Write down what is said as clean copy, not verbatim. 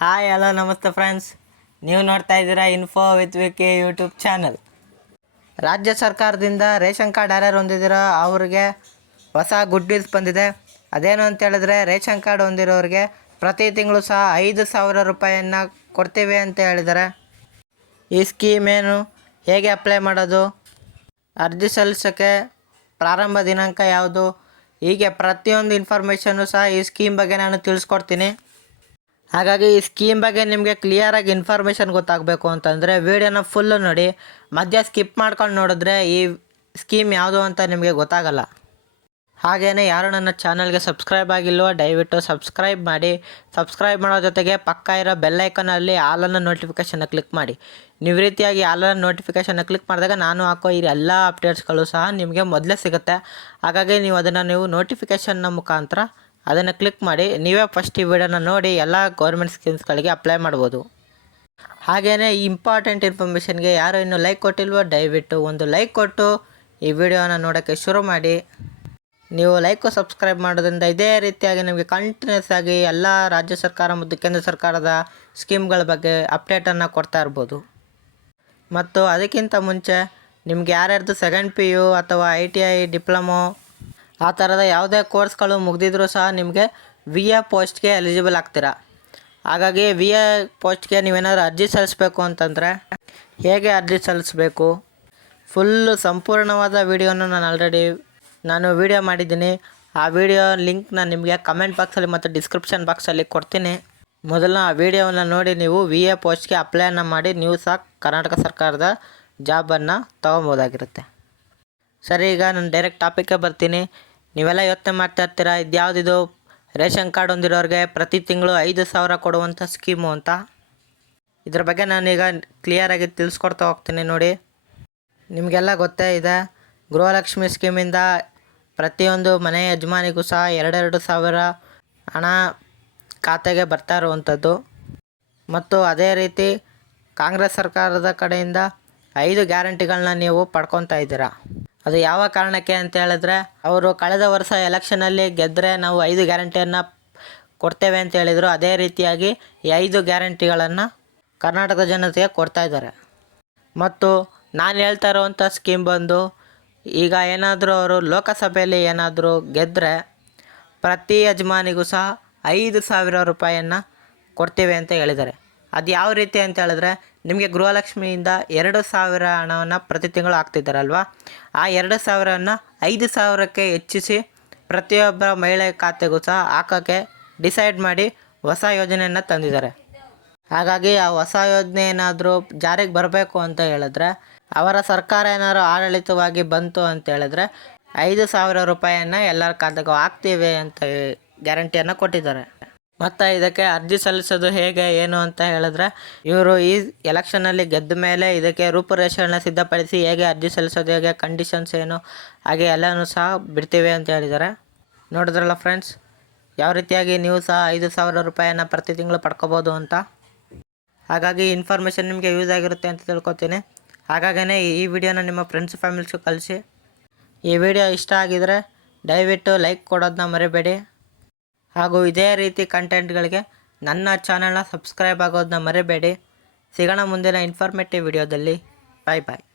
Hi hello ನಮಸ್ತೆ friends. ನೀವು ನೋಡ್ತಾ ಇದ್ದೀರಾ info with Vicky YouTube channel. ರಾಜ್ಯ ಸರ್ಕಾರದಿಂದ ರೇಷನ್ ಕಾರ್ಡ್ ಯಾರ್ಯಾರು ಹೊಂದಿದ್ದೀರೋ ಅವ್ರಿಗೆ ಹೊಸ ಗುಡ್ ನ್ಯೂಸ್ ಬಂದಿದೆ. ಅದೇನು ಅಂತ ಹೇಳಿದ್ರೆ, ರೇಷನ್ ಕಾರ್ಡ್ ಹೊಂದಿರೋರಿಗೆ ಪ್ರತಿ ತಿಂಗಳು ಸಹ 5,000 ರೂಪಾಯಿಯನ್ನು ಕೊಡ್ತೀವಿ ಅಂತ ಹೇಳಿದ್ದಾರೆ. ಈ ಸ್ಕೀಮ್ ಏನು, ಹೇಗೆ ಅಪ್ಲೈ ಮಾಡೋದು, ಅರ್ಜಿ ಸಲ್ಲಿಸೋಕ್ಕೆ ಪ್ರಾರಂಭ ದಿನಾಂಕ ಯಾವುದು, ಹೀಗೆ ಪ್ರತಿಯೊಂದು ಇನ್ಫಾರ್ಮೇಷನ್ನು ಸಹ ಈ ಸ್ಕೀಮ್ ಬಗ್ಗೆ ನಾನು ತಿಳಿಸ್ಕೊಡ್ತೀನಿ. ಹಾಗಾಗಿ ಈ ಸ್ಕೀಮ್ ಬಗ್ಗೆ ನಿಮಗೆ ಕ್ಲಿಯರಾಗಿ ಇನ್ಫಾರ್ಮೇಷನ್ ಗೊತ್ತಾಗಬೇಕು ಅಂತಂದರೆ ವೀಡಿಯೋನ ಫುಲ್ಲು ನೋಡಿ. ಮಧ್ಯ ಸ್ಕಿಪ್ ಮಾಡ್ಕೊಂಡು ನೋಡಿದ್ರೆ ಈ ಸ್ಕೀಮ್ ಯಾವುದು ಅಂತ ನಿಮಗೆ ಗೊತ್ತಾಗಲ್ಲ. ಹಾಗೆಯೇ ಯಾರು ನನ್ನ ಚಾನಲ್ಗೆ ಸಬ್ಸ್ಕ್ರೈಬ್ ಆಗಿಲ್ವೋ ದಯವಿಟ್ಟು ಸಬ್ಸ್ಕ್ರೈಬ್ ಮಾಡಿ. ಸಬ್ಸ್ಕ್ರೈಬ್ ಮಾಡೋ ಜೊತೆಗೆ ಪಕ್ಕ ಇರೋ ಬೆಲ್ಲೈಕನಲ್ಲಿ ಆಲನ್ನು ನೋಟಿಫಿಕೇಷನ್ನ ಕ್ಲಿಕ್ ಮಾಡಿ. ನೀವು ರೀತಿಯಾಗಿ ಆಲನ್ನು ನೋಟಿಫಿಕೇಷನ್ನ ಕ್ಲಿಕ್ ಮಾಡಿದಾಗ ನಾನು ಹಾಕೋ ಈ ಎಲ್ಲ ಅಪ್ಡೇಟ್ಸ್ಗಳು ಸಹ ನಿಮಗೆ ಮೊದಲೇ ಸಿಗುತ್ತೆ. ಹಾಗಾಗಿ ನೀವು ಅದನ್ನು ನೋಟಿಫಿಕೇಷನ್ನ ಮುಖಾಂತರ ಅದನ್ನು ಕ್ಲಿಕ್ ಮಾಡಿ ನೀವೇ ಫಸ್ಟ್ ಈ ವಿಡಿಯೋನ ನೋಡಿ ಎಲ್ಲ ಗೌರ್ಮೆಂಟ್ ಸ್ಕೀಮ್ಸ್ಗಳಿಗೆ ಅಪ್ಲೈ ಮಾಡ್ಬೋದು. ಹಾಗೆಯೇ ಇಂಪಾರ್ಟೆಂಟ್ ಇನ್ಫಾರ್ಮೇಷನ್ಗೆ ಯಾರು ಇನ್ನೂ ಲೈಕ್ ಕೊಟ್ಟಿಲ್ವೋ ದಯವಿಟ್ಟು ಒಂದು ಲೈಕ್ ಕೊಟ್ಟು ಈ ವಿಡಿಯೋನ ನೋಡೋಕ್ಕೆ ಶುರು ಮಾಡಿ. ನೀವು ಲೈಕು ಸಬ್ಸ್ಕ್ರೈಬ್ ಮಾಡೋದ್ರಿಂದ ಇದೇ ರೀತಿಯಾಗಿ ನಿಮಗೆ ಕಂಟಿನ್ಯೂಸ್ ಆಗಿ ಎಲ್ಲ ರಾಜ್ಯ ಸರ್ಕಾರ ಮತ್ತು ಕೇಂದ್ರ ಸರ್ಕಾರದ ಸ್ಕೀಮ್ಗಳ ಬಗ್ಗೆ ಅಪ್ಡೇಟನ್ನು ಕೊಡ್ತಾ ಇರ್ಬೋದು. ಮತ್ತು ಅದಕ್ಕಿಂತ ಮುಂಚೆ ನಿಮ್ಗೆ ಯಾರ್ಯಾರ್ದು ಸೆಕೆಂಡ್ PU ಅಥವಾ ITI ಡಿಪ್ಲೊಮೊ ಆ ಥರದ ಯಾವುದೇ ಕೋರ್ಸ್ಗಳು ಮುಗಿದಿದ್ರೂ ಸಹ ನಿಮಗೆ VA ಪೋಸ್ಟ್ಗೆ ಎಲಿಜಿಬಲ್ ಆಗ್ತೀರಾ. ಹಾಗಾಗಿ VA ಪೋಸ್ಟ್ಗೆ ನೀವೇನಾದರೂ ಅರ್ಜಿ ಸಲ್ಲಿಸಬೇಕು ಅಂತಂದರೆ ಹೇಗೆ ಅರ್ಜಿ ಸಲ್ಲಿಸಬೇಕು, ಫುಲ್ಲು ಸಂಪೂರ್ಣವಾದ ವೀಡಿಯೋನ ನಾನು ವೀಡಿಯೋ ಮಾಡಿದ್ದೀನಿ. ಆ ವಿಡಿಯೋ ಲಿಂಕ್ನ ನಿಮಗೆ ಕಮೆಂಟ್ ಬಾಕ್ಸಲ್ಲಿ ಮತ್ತು ಡಿಸ್ಕ್ರಿಪ್ಷನ್ ಬಾಕ್ಸಲ್ಲಿ ಕೊಡ್ತೀನಿ. ಮೊದಲು ಆ ವಿಡಿಯೋವನ್ನು ನೋಡಿ ನೀವು VA ಪೋಸ್ಟ್ಗೆ ಅಪ್ಲೈಯನ್ನು ಮಾಡಿ ನೀವು ಸಹ ಕರ್ನಾಟಕ ಸರ್ಕಾರದ ಜಾಬನ್ನು ತೊಗೊಬೋದಾಗಿರುತ್ತೆ. ಸರಿ, ಈಗ ನಾನು ಡೈರೆಕ್ಟ್ ಟಾಪಿಕ್ಗೆ ಬರ್ತೀನಿ. ನೀವೆಲ್ಲ ಯೋಚನೆ ಮಾಡ್ತಾ ಇರ್ತೀರಾ, ಇದ್ಯಾವುದಿದು ರೇಷನ್ ಕಾರ್ಡ್ ಹೊಂದಿರೋರಿಗೆ ಪ್ರತಿ ತಿಂಗಳು 5,000 ಕೊಡುವಂಥ ಸ್ಕೀಮು ಅಂತ. ಇದ್ರ ಬಗ್ಗೆ ನಾನೀಗ ಕ್ಲಿಯರಾಗಿ ತಿಳಿಸ್ಕೊಡ್ತಾ ಹೋಗ್ತೀನಿ ನೋಡಿ. ನಿಮಗೆಲ್ಲ ಗೊತ್ತೇ ಇದೆ, ಗೃಹಲಕ್ಷ್ಮಿ ಸ್ಕೀಮಿಂದ ಪ್ರತಿಯೊಂದು ಮನೆ ಯಜಮಾನಿಗೂ ಸಹ 2,000 ಹಣ ಖಾತೆಗೆ ಬರ್ತಾ ಇರುವಂಥದ್ದು. ಮತ್ತು ಅದೇ ರೀತಿ ಕಾಂಗ್ರೆಸ್ ಸರ್ಕಾರದ ಕಡೆಯಿಂದ 5 ಗ್ಯಾರಂಟಿಗಳನ್ನ ನೀವು ಪಡ್ಕೊತಾ ಇದ್ದೀರಾ. ಅದು ಯಾವ ಕಾರಣಕ್ಕೆ ಅಂತ ಹೇಳಿದ್ರೆ, ಅವರು ಕಳೆದ ವರ್ಷ ಎಲೆಕ್ಷನಲ್ಲಿ ಗೆದ್ದರೆ ನಾವು 5 ಗ್ಯಾರಂಟಿಯನ್ನು ಕೊಡ್ತೇವೆ ಅಂತ ಹೇಳಿದರು. ಅದೇ ರೀತಿಯಾಗಿ ಈ 5 ಗ್ಯಾರಂಟಿಗಳನ್ನು ಕರ್ನಾಟಕದ ಜನತೆಗೆ ಕೊಡ್ತಾ ಇದ್ದಾರೆ. ಮತ್ತು ನಾನು ಹೇಳ್ತಾ ಇರುವಂಥ ಸ್ಕೀಮ್ ಬಂದು, ಈಗ ಏನಾದರೂ ಅವರು ಲೋಕಸಭೆಯಲ್ಲಿ ಏನಾದರೂ ಗೆದ್ದರೆ ಪ್ರತಿ ಯಜಮಾನಿಗೂ ಸಹ 5,000 ರೂಪಾಯಿಯನ್ನು ಕೊಡ್ತೇವೆ ಅಂತ ಹೇಳಿದ್ದಾರೆ. ಅದು ಯಾವ ರೀತಿ ಅಂತ ಹೇಳಿದ್ರೆ, ನಿಮಗೆ ಗೃಹಲಕ್ಷ್ಮಿಯಿಂದ 2,000 ಹಣವನ್ನು ಪ್ರತಿ ತಿಂಗಳು ಹಾಕ್ತಿದ್ದಾರಲ್ವ, ಆ 2,000ನ್ನು 5,000ಕ್ಕೆ ಹೆಚ್ಚಿಸಿ ಪ್ರತಿಯೊಬ್ಬ ಮಹಿಳೆ ಖಾತೆಗೂ ಸಹ ಹಾಕೋಕ್ಕೆ ಡಿಸೈಡ್ ಮಾಡಿ ಹೊಸ ಯೋಜನೆಯನ್ನು ತಂದಿದ್ದಾರೆ. ಹಾಗಾಗಿ ಆ ಹೊಸ ಯೋಜನೆ ಏನಾದರೂ ಜಾರಿಗೆ ಬರಬೇಕು ಅಂತ ಹೇಳಿದ್ರೆ, ಅವರ ಸರ್ಕಾರ ಏನಾದರೂ ಆಡಳಿತವಾಗಿ ಬಂತು ಅಂತ ಹೇಳಿದ್ರೆ 5,000 ರೂಪಾಯಿಯನ್ನು ಎಲ್ಲರ ಖಾತೆಗೂ ಹಾಕ್ತೀವಿ ಅಂತ ಗ್ಯಾರಂಟಿಯನ್ನು ಕೊಟ್ಟಿದ್ದಾರೆ. ಮತ್ತು ಇದಕ್ಕೆ ಅರ್ಜಿ ಸಲ್ಲಿಸೋದು ಹೇಗೆ ಏನು ಅಂತ ಹೇಳಿದ್ರೆ, ಇವರು ಈ ಎಲೆಕ್ಷನಲ್ಲಿ ಗೆದ್ದ ಮೇಲೆ ಇದಕ್ಕೆ ರೂಪುರೇಷೆಗಳನ್ನ ಸಿದ್ಧಪಡಿಸಿ ಹೇಗೆ ಅರ್ಜಿ ಸಲ್ಲಿಸೋದು, ಹೇಗೆ ಕಂಡೀಷನ್ಸ್ ಏನು, ಹಾಗೆ ಎಲ್ಲನೂ ಸಹ ಬಿಡ್ತೀವಿ ಅಂತ ಹೇಳಿದ್ದಾರೆ. ನೋಡಿದ್ರಲ್ಲ ಫ್ರೆಂಡ್ಸ್, ಯಾವ ರೀತಿಯಾಗಿ ನೀವು ಸಹ 5,000 ರೂಪಾಯಿಯನ್ನು ಪ್ರತಿ ತಿಂಗಳು ಪಡ್ಕೋಬೋದು ಅಂತ. ಹಾಗಾಗಿ ಇನ್ಫಾರ್ಮೇಷನ್ ನಿಮಗೆ ಯೂಸ್ ಆಗಿರುತ್ತೆ ಅಂತ ತಿಳ್ಕೊತೀನಿ. ಹಾಗಾಗೇ ಈ ವಿಡಿಯೋನ ನಿಮ್ಮ ಫ್ರೆಂಡ್ಸ್ ಫ್ಯಾಮಿಲಿಸ್ಗೂ ಕಳಿಸಿ. ಈ ವಿಡಿಯೋ ಇಷ್ಟ ಆಗಿದರೆ ದಯವಿಟ್ಟು ಲೈಕ್ ಕೊಡೋದನ್ನ ಮರಿಬೇಡಿ. ಹಾಗೂ ಇದೇ ರೀತಿ ಕಂಟೆಂಟ್ಗಳಿಗೆ ನನ್ನ ಚಾನಲ್ನ ಸಬ್ಸ್ಕ್ರೈಬ್ ಆಗೋದನ್ನ ಮರಿಬೇಡಿ. ಸಿಗೋಣ ಮುಂದಿನ ಇನ್ಫಾರ್ಮೇಟಿವ್ ವಿಡಿಯೋದಲ್ಲಿ. ಬಾಯ್ ಬಾಯ್.